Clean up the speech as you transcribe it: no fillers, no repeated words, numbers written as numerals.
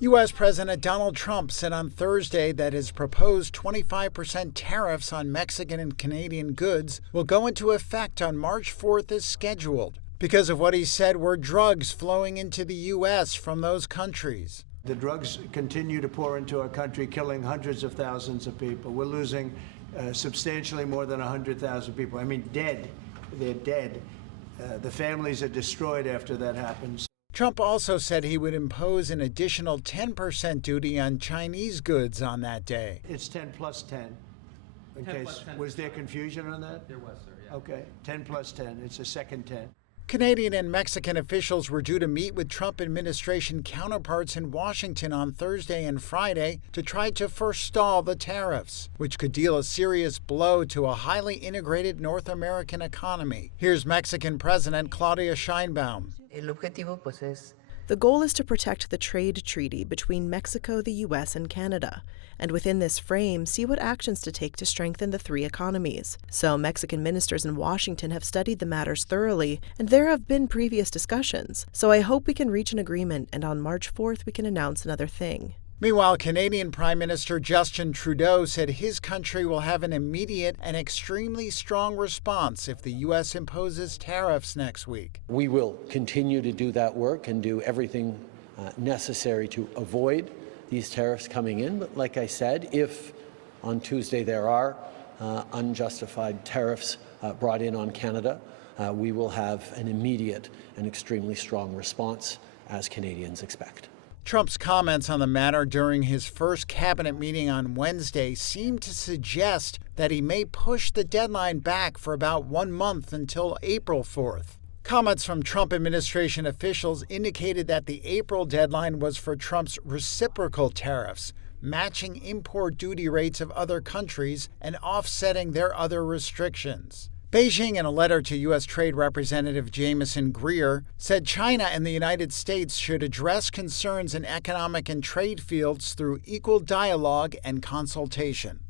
U.S. President Donald Trump said on Thursday that his proposed 25% tariffs on Mexican and Canadian goods will go into effect on March 4th as scheduled because of what he said were drugs flowing into the U.S. from those countries. The drugs continue to pour into our country, killing hundreds of thousands of people. We're losing substantially more than 100,000 people. I mean, dead. They're dead. The families are destroyed after that happens. Trump also said he would impose an additional 10% duty on Chinese goods on that day. It's 10 plus 10. In 10 case, plus 10 was there confusion on that? There was, sir, yeah. Okay, 10 plus 10. It's a second 10. Canadian and Mexican officials were due to meet with Trump administration counterparts in Washington on Thursday and Friday to try to forestall the tariffs, which could deal a serious blow to a highly integrated North American economy. Here's Mexican President Claudia Sheinbaum. The goal is to protect the trade treaty between Mexico, the U.S., and Canada, and within this frame, see what actions to take to strengthen the three economies. So Mexican ministers in Washington have studied the matters thoroughly, and there have been previous discussions. So I hope we can reach an agreement, and on March 4th we can announce another thing. Meanwhile, Canadian Prime Minister Justin Trudeau said his country will have an immediate and extremely strong response if the U.S. imposes tariffs next week. We will continue to do that work and do everything necessary to avoid these tariffs coming in. But like I said, if on Tuesday there are unjustified tariffs brought in on Canada, we will have an immediate and extremely strong response, as Canadians expect. Trump's comments on the matter during his first cabinet meeting on Wednesday seemed to suggest that he may push the deadline back for about 1 month until April 4th. Comments from Trump administration officials indicated that the April deadline was for Trump's reciprocal tariffs, matching import duty rates of other countries and offsetting their other restrictions. Beijing, in a letter to U.S. Trade Representative Jamieson Greer, said China and the United States should address concerns in economic and trade fields through equal dialogue and consultation.